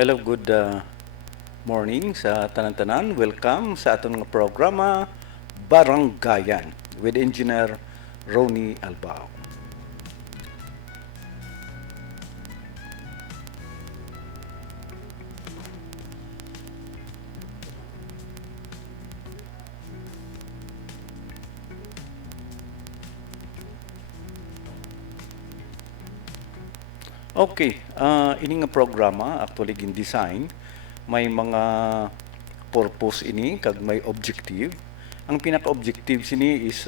Hello, good morning sa tanan-tanan. Welcome sa aton nga programa Baranggayan with Engineer Ronnie Albao. Okay, ini nga programa actually gin design may mga purpose ini kag may objective. Ang pinaka-objective sini is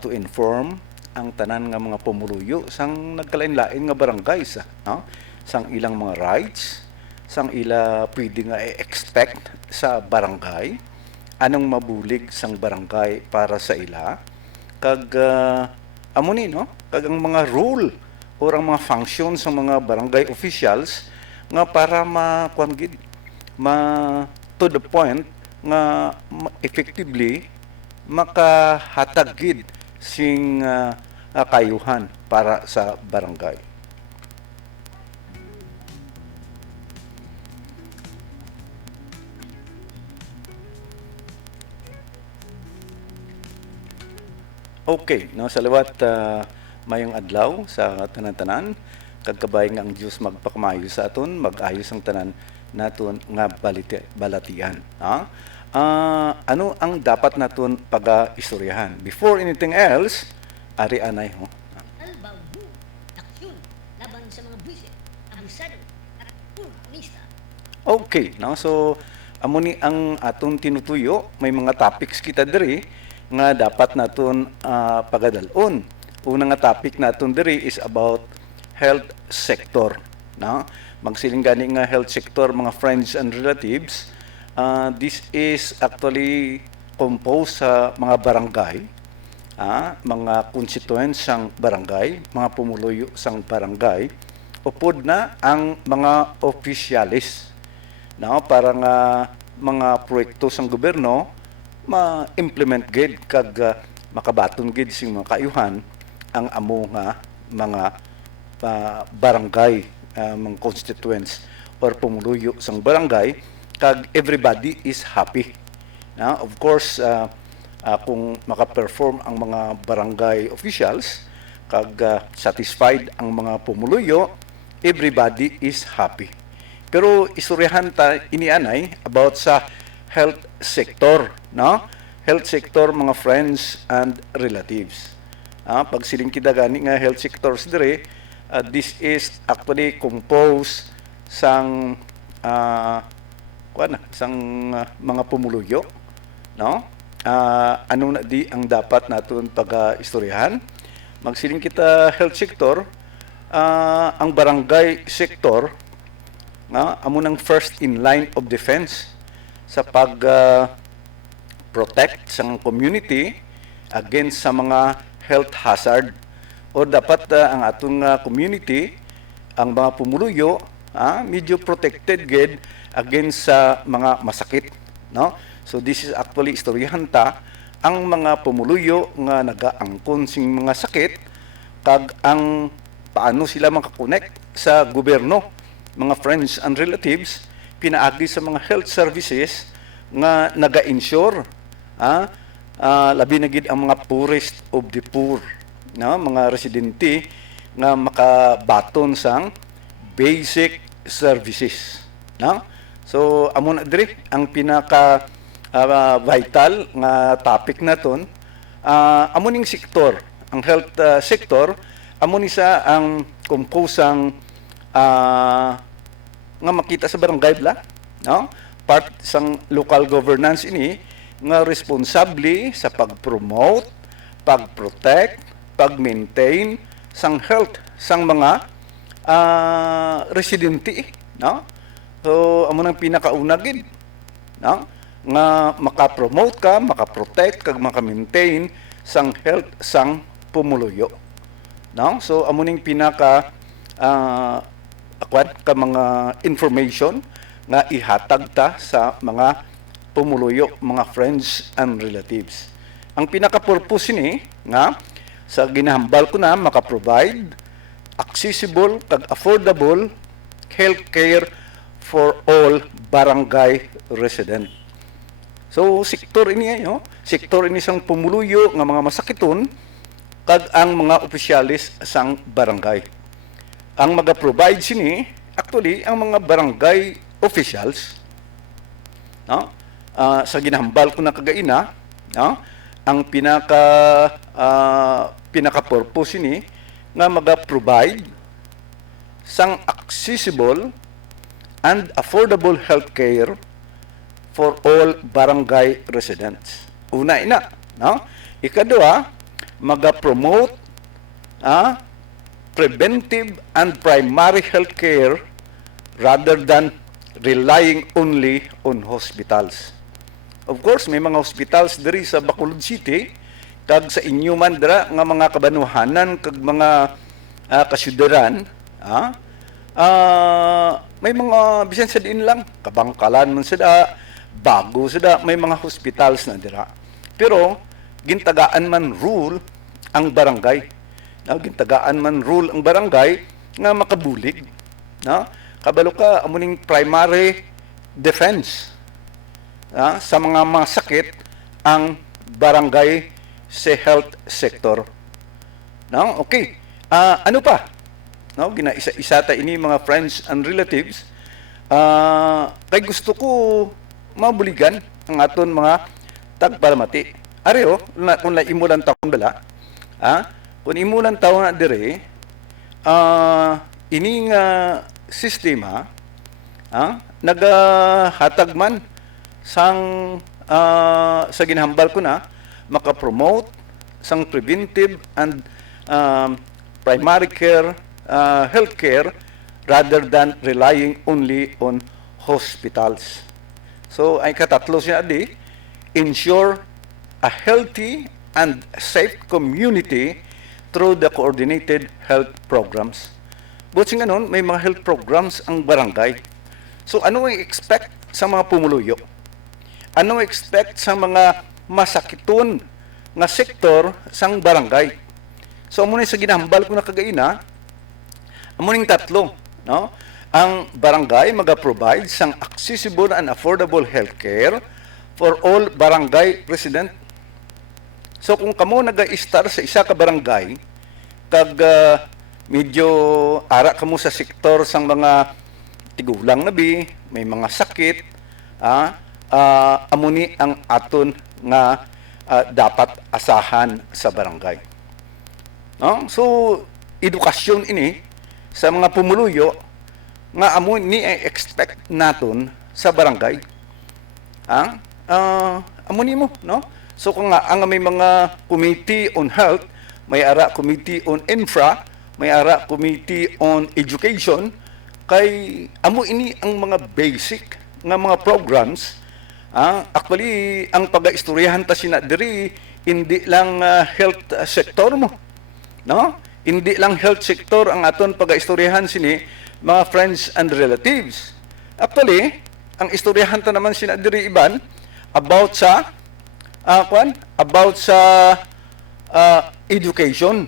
to inform ang tanan nga mga pumuluyo sang nagkalain-lain nga barangays, no? Sang ilang mga rights, sang ila pwede nga i-expect sa barangay, anong mabulig sang barangay para sa ila, kag amo ni no, kag ang mga rule or ang mga functions sa mga barangay officials nga para ma-kuan gid to the point nga effectively makahatag gid sing kayuhan para sa barangay. Okay, no, sa liwat mayong adlaw sa tanan-tanan kag kabay nga ang Dios magpakamayo sa aton, mag-ayos ang tanan naton nga balatian. Ano ang dapat naton paga-istoryahan? Before anything else, ari anay ho. Albaw mo, aksyon, laban sa mga buwisit, abusado, at turista. Okay, no? So amo ni ang aton tinutuyo, may mga topics kita diri nga dapat naton pagadalon. Una nga topic naton diri is about health sector, no? Magsiling gani nga health sector, mga friends and relatives. This is actually composed sa mga barangay, mga constituents sang barangay, mga pumuluyo sang barangay, upod na ang mga opisyalis, no? Para nga mga proyekto sang gobyerno ma-implement gid kag makabaton gid sing mga kayuhan ang amo nga mga barangay, mga constituents or pumuluyo sang barangay, kag everybody is happy. Of course, kung maka-perform ang mga barangay officials kag satisfied ang mga pumuluyo, everybody is happy. Pero istoryahan ta inianay about sa health sector, no? Health sector, mga friends and relatives. Pag siling kita gani nga health sectors dire, this is actually composed sang mga pumuluyo, no? Ano na di ang dapat naton pag-istoryahan? Magsiling kita health sector, ang barangay sector amo nang first in line of defense sa pag protect sa community against sa mga health hazard, o dapat ang atong community, ang mga pumuluyo, medyo protected gid against sa mga masakit, no? So this is actually istoryahan ta ang mga pumuluyo nga nagaangkon sing mga sakit kag ang paano sila makakonect sa gobyerno, mga friends and relatives, pinaagi sa mga health services nga naga-insure, labi na gid ang mga poorest of the poor, no? Mga residente nga makabaton sang basic services, no? So amo na diri ang pinaka vital nga topic naton. Amo ning sektor, ang health sector, amo ni sa ang composang nga makita sa barangay bla, no? Part sang local governance ini nga responsable sa pag-promote, pag-protect, pag-maintain sang health sang mga residente, no? So amo nang pinakauna gid, no? Nga maka-promote ka, maka-protect kag maka-maintain sang health sang pumuluyo, no? So amo ning pinaka ka mga information nga ihatag ta sa mga pumuluyo, mga friends and relatives. Ang pinaka-purpose ni nga sa ginahambal ko na maka-provide accessible kag affordable healthcare for all barangay resident. So sektor ini sektor ini sang pumuluyo nga mga masakiton kag ang mga opisyalis sang barangay. Ang maga-provide sini actually ang mga barangay officials, no? Sa ginahambal ko na kagaina, no? Ang pinaka-purpose ni nga maga-provide sang accessible and affordable healthcare for all barangay residents. Una ina, no? Ikadua, maga-promote preventive and primary healthcare rather than relying only on hospitals. Of course, may mga hospitals diri sa Bacolod City kag sa inyo man dira nga mga kabanuhanan kag mga kasyudaran, may mga bisan sa diin lang, Kabangkalan man sada, Bago sada, may mga hospitals na dira. Pero gintagaan man rule ang barangay. Gintagaan man rule ang barangay nga makabulig, no? Kabalo ka amuning primary defense sa mga sakit ang barangay sa health sector. No? Okay. Ano pa? No, ginaisa-isa ta ini mga friends and relatives. Kay gusto ko mabuligan ang aton mga tagpalamati. Areo, kung imulan taon bala, kung imulan taon na dire, ining sistema, nagahatag man sang sa ginhambal ko na makapromote sang preventive and primary care healthcare rather than relying only on hospitals. So ay katatlo siya di, ensure a healthy and safe community through the coordinated health programs. Buti nga nun, may mga health programs ang barangay. So ano ang expect sa mga pumuluyo? Ano ang expect sa mga masakiton nga sektor sang barangay? So amo ni sa ginahambal ko na kagaina, amo ning tatlo, no? Ang barangay maga-provide sang accessible and affordable healthcare for all barangay resident. So kung kamo naga-star sa isa ka barangay kag medyo ara kamo sa sektor sang mga tigulang nabi, may mga sakit, amo ni ang aton nga dapat asahan sa barangay. No? So edukasyon ini sa mga pumuluyo nga amo ni expect naton sa barangay. Amo ni mo, no? So kung nga ang may mga committee on health, may ara committee on infra, may ara committee on education, kay amo ini ang mga basic nga mga programs. Actually ang pag-istoryahan ta sina diri hindi lang health sector mo, no? Hindi lang health sector ang aton pag-istoryahan sini mga friends and relatives. Actually, ang istoryahan ta naman sina diri iban about sa education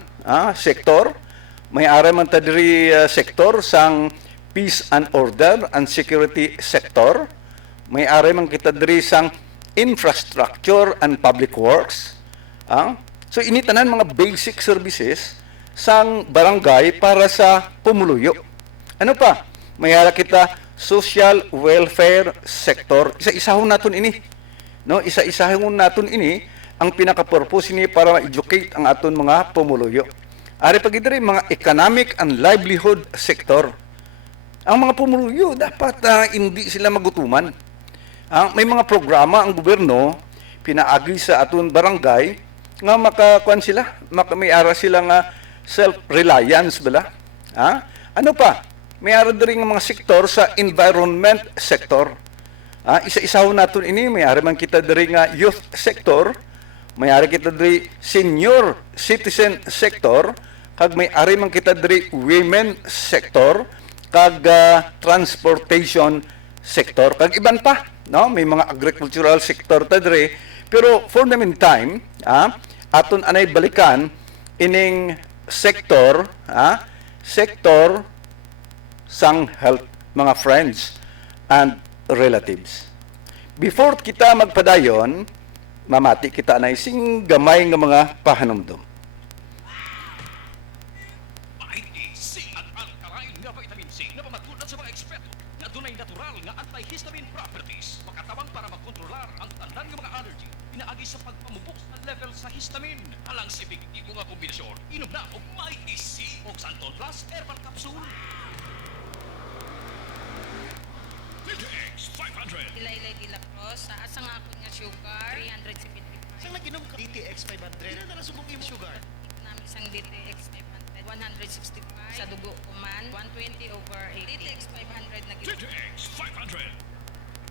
sector. May ara man ta diri sector sang peace and order and security sector. May ara man kita diri sang infrastructure and public works. So ini tanan mga basic services sang barangay para sa pumuluyo. Ano pa? Mayara kita social welfare sector. Isa-isahon naton ini. No, isa-isahon naton ini ang pinaka-purpose ni para ma-educate ang aton mga pumuluyo. Ari pag diri mga economic and livelihood sector. Ang mga pumuluyo dapat hindi sila magutuman. May mga programa ang gobyerno pinaagi sa aton barangay nga makakuan sila, may ara sila nga self-reliance bala. Ano pa? May ara diri nga mga sektor sa environment sector. Isa-isahon naton ini, may ara man kita diri nga youth sector, may ara kita diri senior citizen sector, kag may ari man kita diri women sector, kag transportation sector, kag iban pa, no? May mga agricultural sector ta diri. Pero for the meantime, aton anay balikan ining sector, sector sang health, mga friends. and relatives. Before kita magpadayon, mamati kita na ising gamay nga mga pahanumdum. Maigi C at alkaline nga vitamin C na pamatunan sa mga eksperto na dunay natural nga antihistamine properties makatabang para makontrolar ang tanan nga mga allergy pinaagi sa pagpamubok sa level sa histamine alang sa epektibo nga kombinasyon inom na og Maigi C o Santon Plus Herbal Capsule. DTX 500 Ilaylay di lactose, sa asang ako nga sugar, 375. Saan naginom ka? DTX 500. Hindi na nasubong yung sugar. Namin isang DTX 500, 165. Sa dugo ko man, 120/80. DTX 500 na gito. DTX 500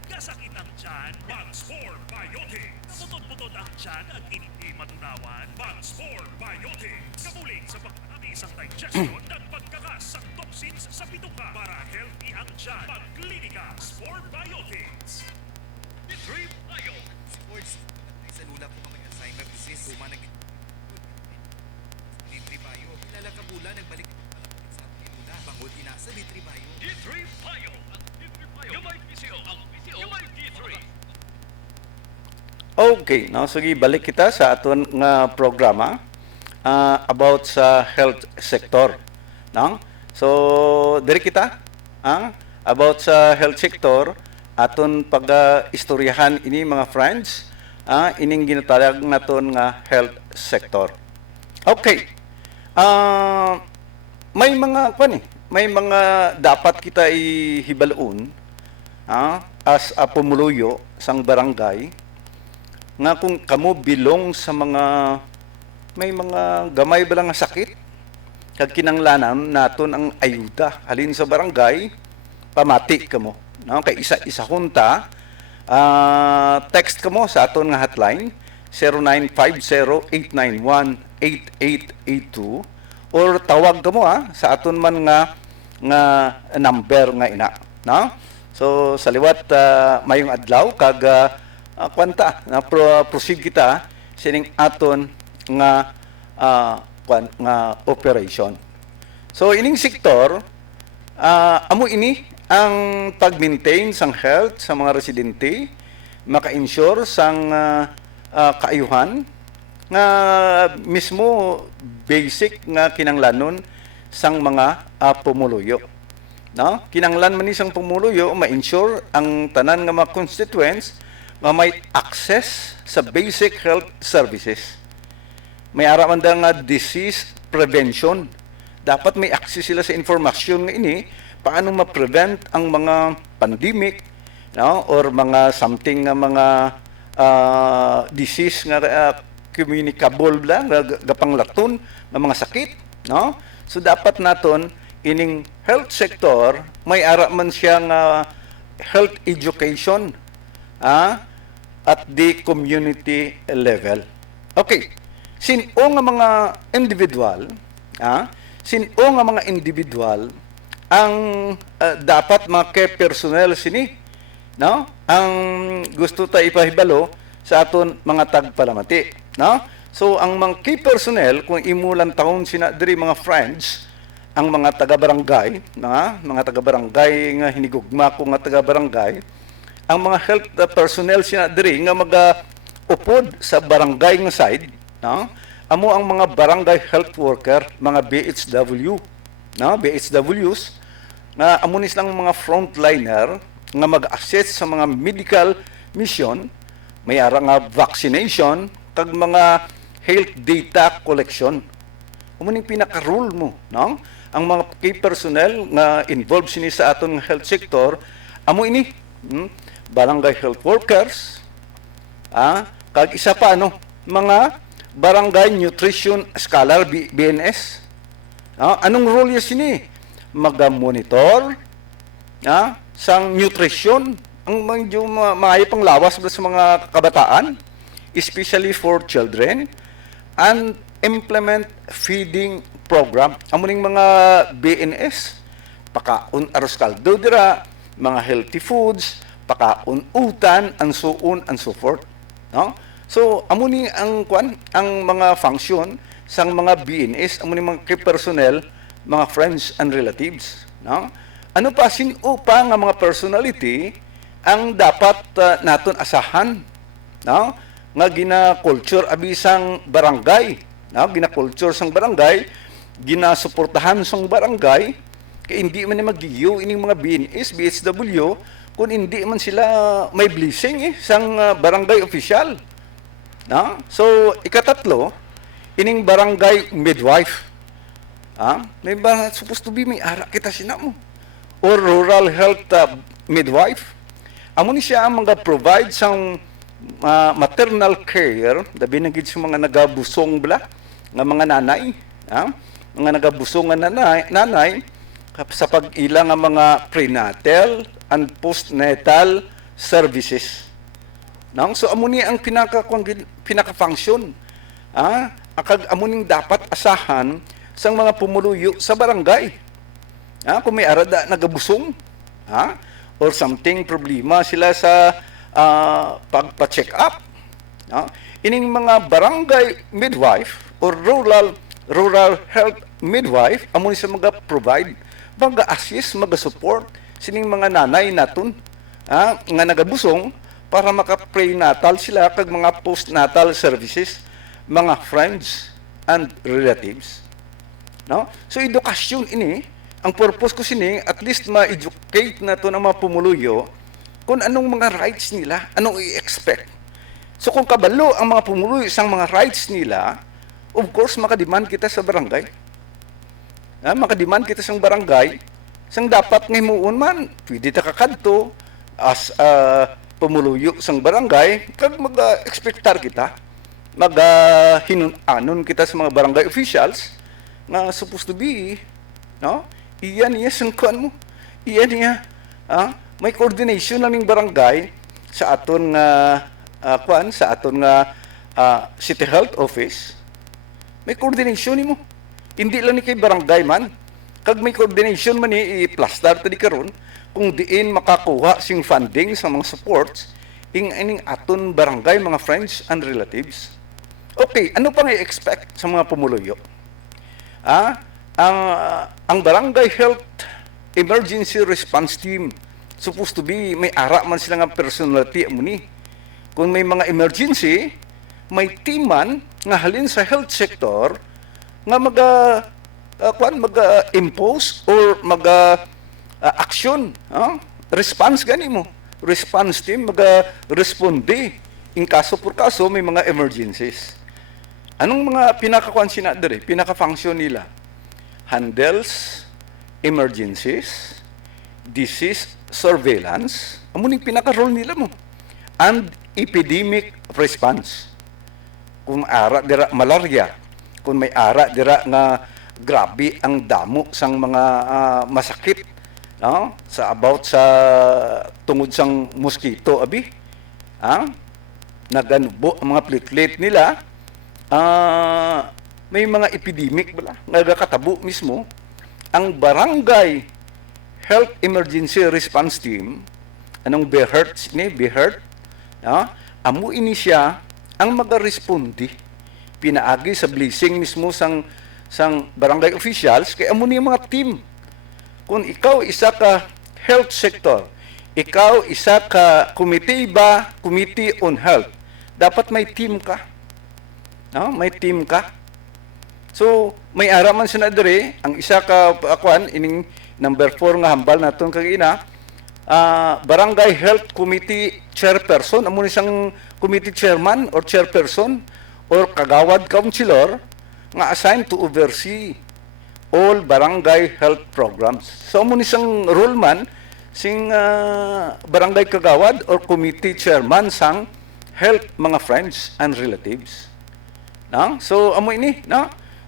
Kasakit ang tiyan, Banspor Biotics. Kaputod-putod ang tiyan at hindi matunawan, Banspor Biotics. Kamuling sa pagpatati sa digestion at pagkakas ng toxins sa bituka para healthy ang tiyan. Pagklinika, Spor Biotics. Trip Tayo Sports. Sa lula ko may Alzheimer disease. Uma nag Litri Bayo. Kilala ka pula, nagbalik sa lula. Bangod inasa, Litri Bayo. D3 Tayo ang D3 Tayo gamay PCO ang PCO gamay D3 Okay, no, sige, balik kita sa aton nga programa about sa health sector. No? So, diri kita about sa health sector, aton pag-istoryahan ini mga friends, ining ginatawag naton nga health sector. Okay. May mga may mga dapat kita ihibaloon as a pumuluyo sang barangay nga kung kamo bilong sa mga may mga gamay ba lang nga sakit kag kinanglanan naton ang ayuda halin sa barangay pamati kamo no kay isa hunta text kamo sa aton nga hotline 0950-891-8882 or tawag kamo sa aton man nga number nga ina no so sa liwat mayong adlaw kag kwanta na proceed kita sining aton nga nga operation. So ining sektor amo ini ang pag-maintain sang health sa mga residente, maka-ensure sang kaayuhan nga mismo basic nga kinanglanon sang mga pumuluyo. No? Kinanglan man ni sang pumuluyo ma-ensure ang tanan nga mga constituents nga may access sa basic health services. May araman da nga disease prevention. Dapat may access sila sa informasyon nga ini paano ma-prevent ang mga pandemic no or mga something nga mga disease nga communicable lang gapanglaton nga mga sakit no. So dapat naton ining health sector may ara man siya nga health education at the community level. Okay. Sino nga mga individual, sino nga mga individual ang dapat mga care personnel sini, no? Ang gusto ta ipahibalo sa aton mga tagpalamati, no? So ang mga key personnel kung imulan taon sina diri mga friends, ang mga taga-barangay, mga taga-barangay nga hinigugma ko nga taga-barangay, ang mga health personnel sina diri nga upod sa barangay nga side, no? Amo ang mga barangay health worker, mga BHW, no? BHWs na amo ni silang mga frontliner nga mag-assist sa mga medical mission, may ara nga vaccination kag mga health data collection. Amo ning pinaka-rule mo, no? Ang mga key personnel nga involved sini sa aton health sector, amo ini barangay health workers, kag isa pa mga barangay nutrition scholar BNS. Anong role yun sini? Mag-monitor sang nutrition ang medyo maayo pang lawas sa mga kabataan, especially for children, and implement feeding program. Amo ning mga BNS pakaon aros kaldo dira, mga healthy foods, pakaon utan, and so on and so forth, no? So amo ni ang mga function sang mga BNS, amo ni mga key personnel, mga friends and relatives, no? ano pa sino pa nga mga personality ang dapat naton asahan, no? Nga gina-culture abisang barangay, no? Gina-culture sang barangay, ginasuportahan sang barangay, kaya hindi man na magiyo ining mga BNS, BHW, kung hindi man sila may blessing sang barangay official. No? So, ikatatlo, ining barangay midwife. May ba supposed to be may ara kita sina mo? Or rural health midwife. Amo ni siya ang mga provide sang maternal care, dabi na gid sa mga nagabusong bala nga mga nanay, mga nagabusong nga nanay sa pag-ila nga mga prenatal and postnatal services. So amo ni ang pinaka-function. Akag amo ning dapat asahan sang mga pumuluyo sa barangay. Kung may arada nagabusong, or something problema sila sa pagpa-check up. Ining mga barangay midwife or rural health midwife amo ni sa mga provide, mag-assist, mag-support sining mga nanay naton nga nagabusong para maka-prenatal sila kag mga postnatal services, mga friends and relatives. So edukasyon ini, ang purpose ko sini at least ma-educate na to ng mga pumuluyo kung anong mga rights nila, anong i-expect. So kung kabalo ang mga pumuluyo isang mga rights nila, of course makademand kita sa barangay. Makademand kita sa barangay, sang dapat ngayon man, pwede ta kakadto as pumuluyo sang barangay, kag mag-expectar kita, mag-hinunanon kita sa mga barangay officials na supposed to be, no? Iyan niya sangkuan mo. Iyan niya, may coordination lang ng barangay sa aton sa aton City Health Office. May coordination mo. Hindi lang ni kay barangay man. Kag may coordination man ni i-plaster tadi karon kung diin makakuha sing funding sa mga supports ining aton barangay mga friends and relatives. Okay, ano pa nga i-expect sa mga pumuluyo? Ang barangay health emergency response team supposed to be may ara man sila nga personality amo ni. Kung may mga emergency, may team man nga halin sa health sector nga mag-impose or action, response gani mo. Response team mag-responde in kaso por kaso may mga emergencies. Anong mga pinaka-kuan sina dere, pinaka-function nila? Handles emergencies, disease surveillance, amo ning pinaka-role nila mo, and epidemic response. Kung ara dira malaria, kung may ara dira nga grabe ang damo sang mga masakit, sa tungod sang mosquito abi, naganubo ang mga platelet nila, may mga epidemic bala nagakatabo mismo. Ang barangay health emergency response team, anong BHERT ni BHERT, amo ini siya ang magaresponde pinaagi sa blessing mismo sang barangay officials kay amo ni mga team. Kung ikaw isa ka health sector, ikaw isa ka committee on health, dapat may team ka. May team ka. So, may araman sa nadere, ang isa ka ining number 4 nga hambal naton kagina, barangay health committee chairperson, amo ni isang committee chairman or chairperson or kagawad councilor nga assigned to oversee all barangay health programs. So, amo ni isang role man sing barangay kagawad or committee chairman sang health mga friends and relatives. So, amo ini,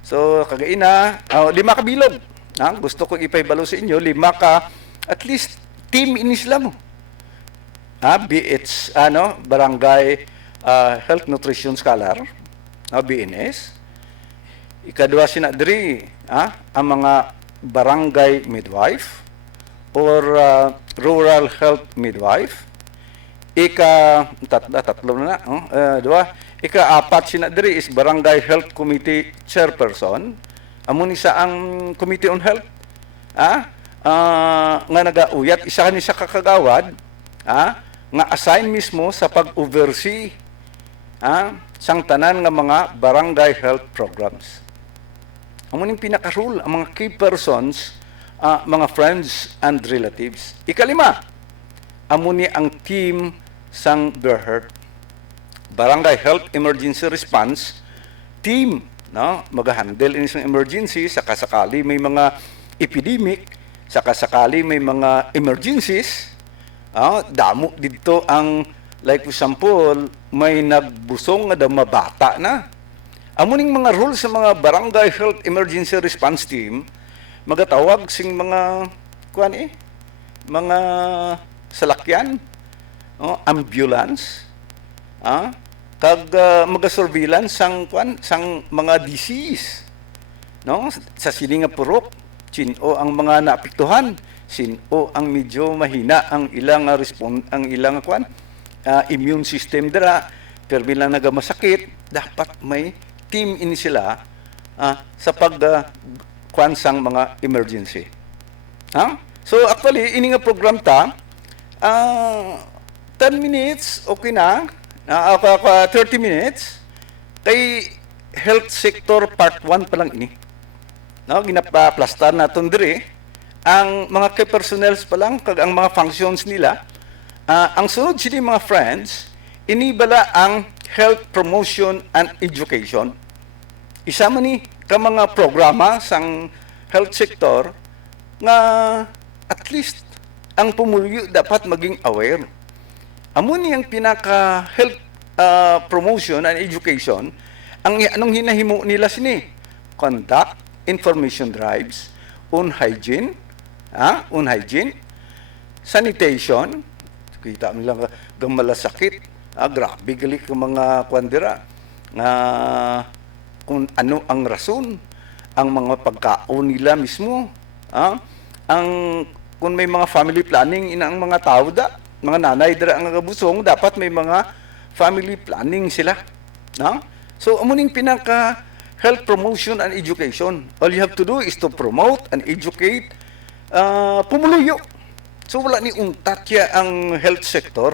So, kagaina, 5 ka bilog. Gusto ko ipaibalo sa inyo, 5 ka, at least, team ini sila mo. Be it's, barangay health nutrition scholar, BNS. Ikadua sinadri, ang mga barangay midwife or rural health midwife. Tatlo na, Ika-4 sinadri is barangay health committee chairperson. Amo ni sa ang committee on health. nga nagauyat isa ni sa kakagawad nga assign mismo sa pag-oversee sang tanan nga mga barangay health programs. Amo ning pinaka-rule ang mga key persons, mga friends and relatives. Ikalima, amo ni ang team sang BERHERT, Barangay Health Emergency Response Team, no? Mag-handle ini sang emergency sa kasakali may mga epidemic, sa kasakali may mga emergencies. Damo dito ang, like for example, may nagbusong nga daw mabata na. Amo ning mga rules sa mga Barangay Health Emergency Response Team, magatawag sing mga mga salakyan, ambulance, kag maga-surveillance sang mga disease, no? Sa sini nga purok, sino ang mga naapektuhan, sino ang medyo mahina ang ilang immune system dira, pero bilang nagamasakit, dapat may team ini sila sa sang mga emergency. So actually, ini nga program 10 minutes, okay na, 30 minutes, kay health sector part 1 pa lang ini. No, ginapaplastar naton diri ang mga key personnels pa lang kag ang mga functions nila. Ang sunod sini mga friends, inibala ang health promotion and education. Isa man ni ka mga programa sang health sector nga at least ang pumuluyo dapat maging aware. Amo ni ang pinaka health promotion and education, anong hinahimo nila sini? Conduct information drives on hygiene, sanitation, kita mo lang gamalasakit, grabe gali ka mga kwandira, kung ano ang rason, ang mga pagkaon nila mismo, kung may mga family planning, ang mga tao mga nanay dira ang nagabusong, dapat may mga family planning sila. No? So, amuning pinaka health promotion and education. All you have to do is to promote and educate pumuluyo. So, wala ni untatya ang health sector.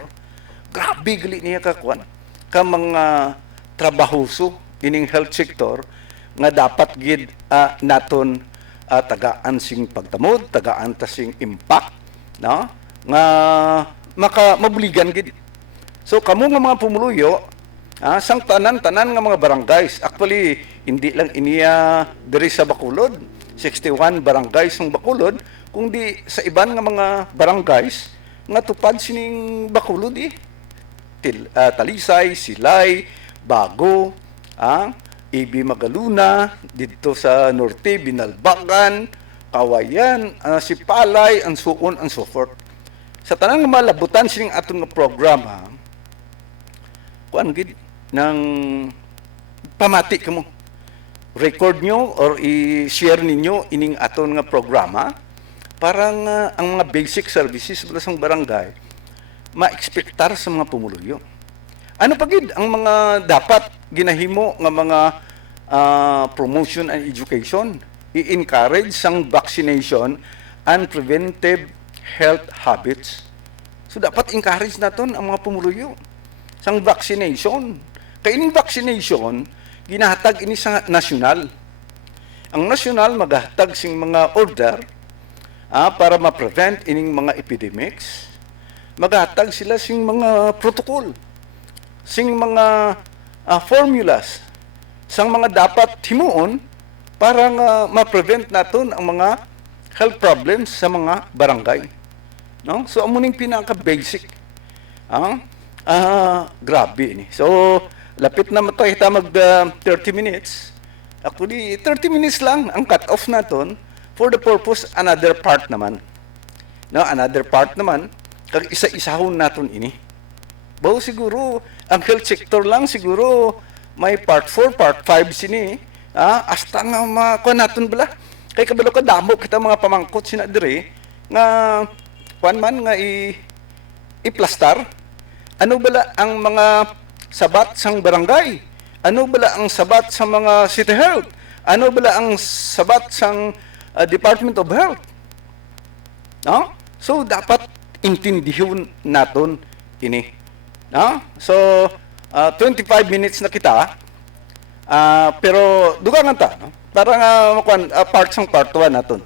Grabe gali niya kakuan. Ka mga trabahoso ining health sector nga dapat gid naton tagaan sing pagtamod, tagaan ta sing impact, no? Nga mabuligan gid. So kamo nga mga pumuluyo, sang tanan nga mga barangays, actually hindi lang iniya diri sa Bacolod, 61 barangays ng Bacolod, kundi sa iban nga mga barangays nga tupad sining Bacolod Talisay, Silay, Bago, Ibi Magaluna, dito sa Norte, Binalbagan, Kawayan, Sipalay, and so on and so forth. Sa tanang malabutan sining aton nga programa, kuan gid nang pamati kamo. Record nyo or i-share ninyo ining aton nga programa para nga ang mga basic services sa barangay ma-expectar sa mga pumuluyo. Ano pa gid ang mga dapat ginahimo nga mga promotion and education? I-encourage sang vaccination and preventive health habits. So dapat encourage naton ang mga pumuluyo sang vaccination. Kay ining vaccination ginahatag ini sa nasyonal. Ang nasyonal maghatag sing mga order para ma-prevent ining mga epidemics. Maghatag sila sing mga protocol, sing mga formulas, sang mga dapat himuon para nga ma-prevent naton ang mga health problems sa mga barangay. No? So amuning pinaka-basic. Grabe ni. So lapit na kita mag 30 minutes. Actually 30 minutes lang ang cut-off naton for the purpose another part naman. No, another part naman kag isa-isahon naton ini. Bao siguro ang health sector lang siguro may part 4, part 5 sini. Hasta nga makuha naton bala. Kay kabalo ka damo kita mga pamangkot sina dire nga kuan man nga i-plastar. Ano bala ang mga sabat sang barangay? Ano bala ang sabat sa mga city health? Ano bala ang sabat sang Department of Health? No? So dapat intindihon naton ini. No? So 25 minutes na kita. Pero dugangan ta, no? Para nga parts ng part 1 naton.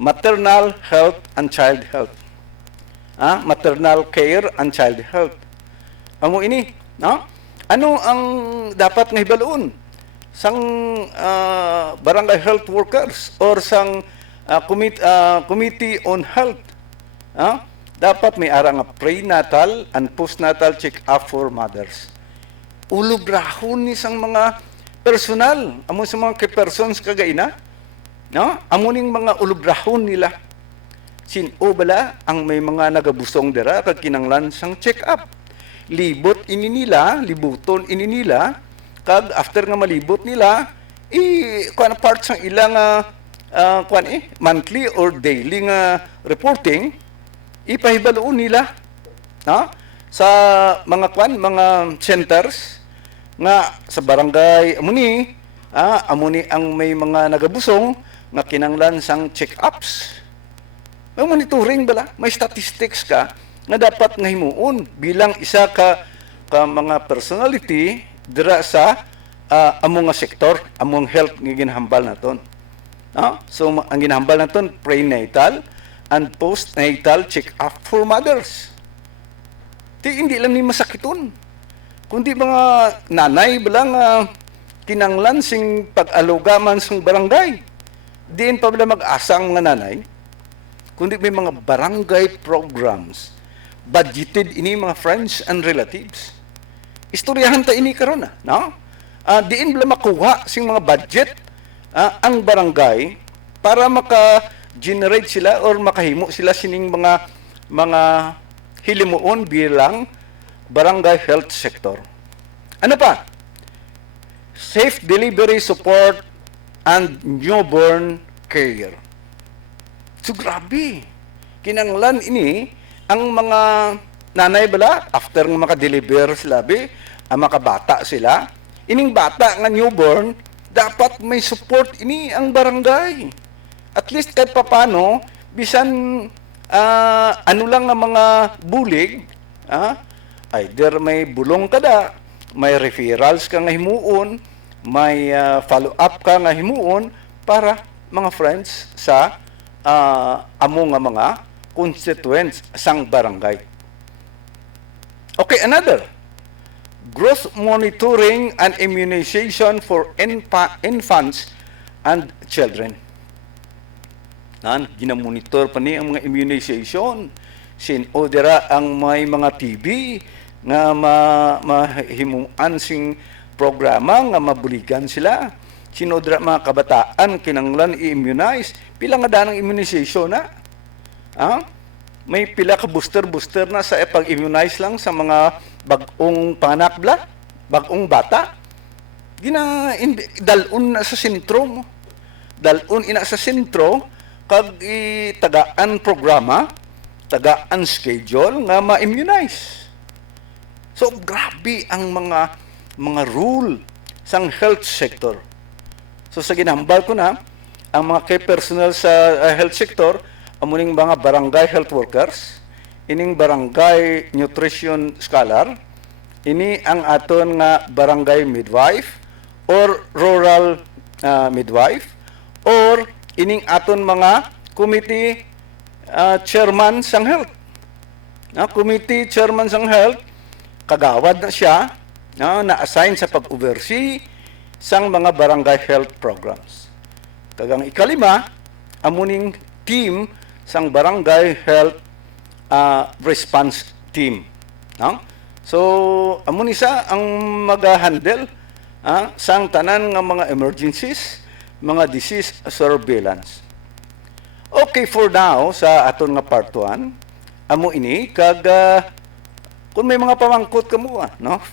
Maternal health and child health. Maternal care and child health. Amo ini, no? Ano ang dapat nga hibaluon sang barangay health workers or sang committee on health? Dapat may ara nga prenatal and postnatal check-up for mothers. Ulubrahon ni sang mga personal, amo sa mga persons kagaina, no? Amo ning mga ulubrahon nila. Sino bala ang may mga nagabusong dira kag kinanglan sang check-up. Libot ini nila, libuton ini nila, kag after nga malibot nila, kuan part sang ilang monthly or daily nga reporting, ipahibaluon nila, no? Sa mga centers nga sa barangay amuni, amuni ang may mga nagabusong nga kinanglan sang check-ups. May monitoring bala, may statistics ka nga dapat nga himuon bilang isa ka mga personality dira sa among nga sektor, among health nga ginahambal naton. So ang ginahambal naton prenatal and postnatal check-up for mothers. Hindi lang ni masakiton, kundi mga nanay balang kinanglan sing pag-alugaman sang barangay. Diin pa bala mag-asang nga nanay, kundi may mga barangay programs budgeted ini mga friends and relatives. Istoryahan ta ini karon no? Diin bala makuha sing mga budget ang barangay para maka-generate sila or makahimo sila sining mga hilimuon bilang barangay health sector. Ano pa? Safe delivery support and newborn care. So grabe. Kinanglan ini ang mga nanay bala after nga maka-deliver sila ang makabata sila. Ining bata nga newborn dapat may support ini ang barangay. At least kahit papano bisan ano lang nga mga bulig, either may bulong kada, may referrals ka nga himuon, may follow-up ka nga himuon para mga friends sa amo nga mga constituents sang barangay. Okay, another. Growth monitoring and immunization for infants and children. Ginamonitor pa ni ang mga immunization. Sinodera ang may mga TB nga mahimuan sing programa nga mabuligan sila. Sinodera mga kabataan kinanglan i-immunize. Pila nga danang immunization na? May pila ka booster na sa pag-immunize lang sa mga bagong panganak bla, bagong bata. Dalun na sa sentro mo. Dalun ina sa sentro kag tagaan programa, tagaan schedule nga ma-immunize. So grabe ang mga rule sang health sector. So sa ginambal ko na ang mga key personnel sa health sector, amuning mga barangay health workers, ining barangay nutrition scholar, ini ang aton nga barangay midwife or rural midwife, or ining aton mga committee chairman sang health. Committee chairman sang health, kagawad na siya, na-assign sa pag-oversee sang mga barangay health programs. Kagang ikalima, amuning team sang barangay health response team. So, amon isa ang mag-handle sang tanan nga mga emergencies, mga disease surveillance. Okay, for now, sa aton nga part 1, amo ini, kag kung may mga pamangkot ka mo,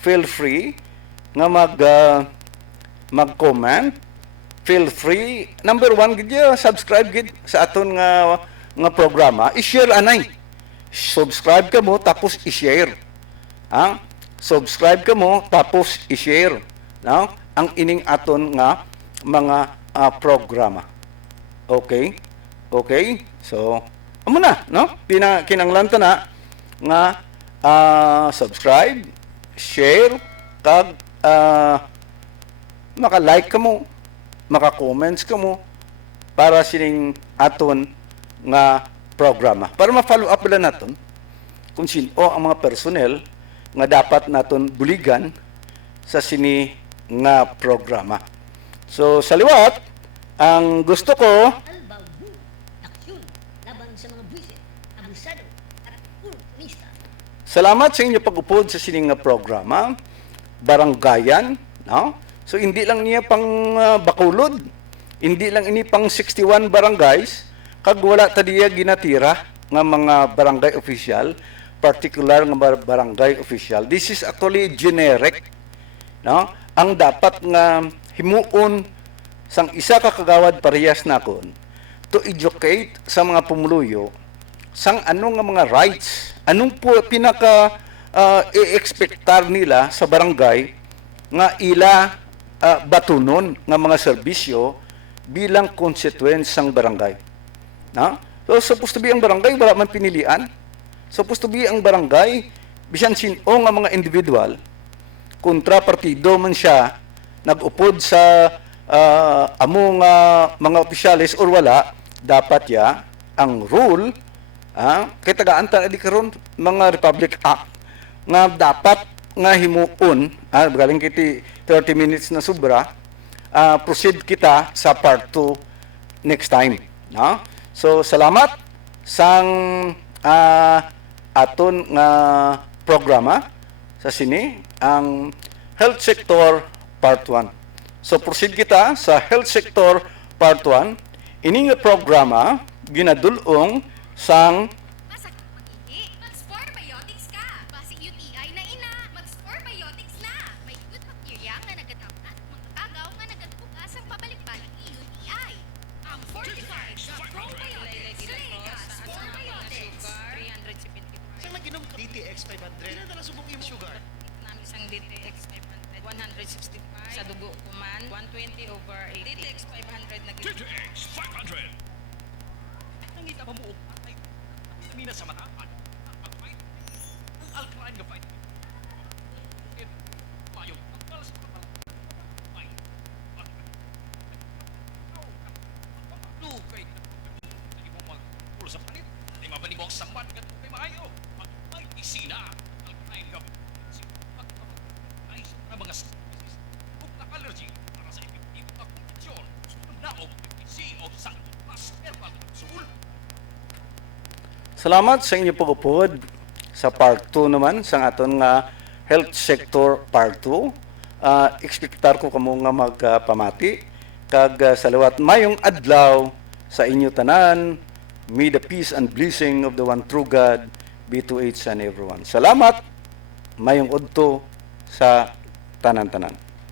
feel free nga mag-comment, feel free. Number 1, subscribe gid sa aton nga programa, i-share anay. Subscribe ka mo, tapos i-share. Subscribe ka mo, tapos i-share. Ang ining aton nga mga programa. Okay? Okay? So, amo na, no? Kinanglan ta na nga subscribe, share, kag maka-like ka mo, maka-comments ka mo para sining aton nga programa. Para ma-follow up lang naton kung sino ang mga personnel nga dapat naton buligan sa sini nga programa. So, sa liwat, ang gusto ko, Albaw, aksyon laban sa mga buwisit, abusado at oportunista. salamat sa inyo pag-upod sa sining nga programa, Baranggayan, no? So, hindi lang niya pang Bacolod, hindi lang ini pang 61 barangays, kag wala ta diya ginatira nga mga barangay official, particular nga barangay official. This is actually generic, no? Ang dapat nga himuon sang isa ka kagawad parehas nakon to educate sa mga pumuluyo sang ano nga mga rights, anong po pinaka i-expectar nila sa barangay nga ila batunon nga mga serbisyo bilang constituent sang barangay. No? So, supposed to be ang barangay, wala man pinilian. Supposed to be ang barangay, bisan sino nga mga individual, kontra partido man siya, nag-upod sa among mga opisyalis or wala, dapat ya ang rule, kay tagaan ta di karon mga Republic Act, nga dapat nga himuon, galing kiti 30 minutes na sobra, proceed kita sa part 2 next time. No? So, salamat sang aton nga programa sa sini, ang Health Sector Part 1. So, proceed kita sa Health Sector Part 1. Ini nga programa, ginadulong sang Masakit mag-ihi? Mag-Sporbiotics ka! Basi UTI na ina, mag-Sporbiotics na! May good bacteria nga nagatapnat, mga kagaw nga nagatbukas ang pabalik-balik ni UTI. Ang fortified na probiotics, Slega, Sporbiotics! 375. Saan nag-inom ka? DTX 500. Hindi na nasubok yung sugar. Namin isang DTX 500, 165 sa dugo kuman, 120 over 80. DTX 500 na DTX 500. Nangita pa mo og patay. Vitamina sa mata. Ang alkaline nga vitamin. Mayo ang balas sa kapal. Ay. Lugay ka. Sa imong mga pulo sa panit. Di mabanibok samban ka kay maayo. Ay isina. Alkaline nga ay sa mga species ug na allergy para sa epektibong pagkumpensyon. Naog CO sa plus herbal capsule. salamat sa inyo pag-upod sa part 2 naman sa aton nga Health Sector Part 2. Expectar ko kamo nga magpamati kag sa liwat mayong adlaw sa inyo tanan. May the peace and blessing of the one true God be to each and everyone. Salamat, mayong udto sa tanan-tanan.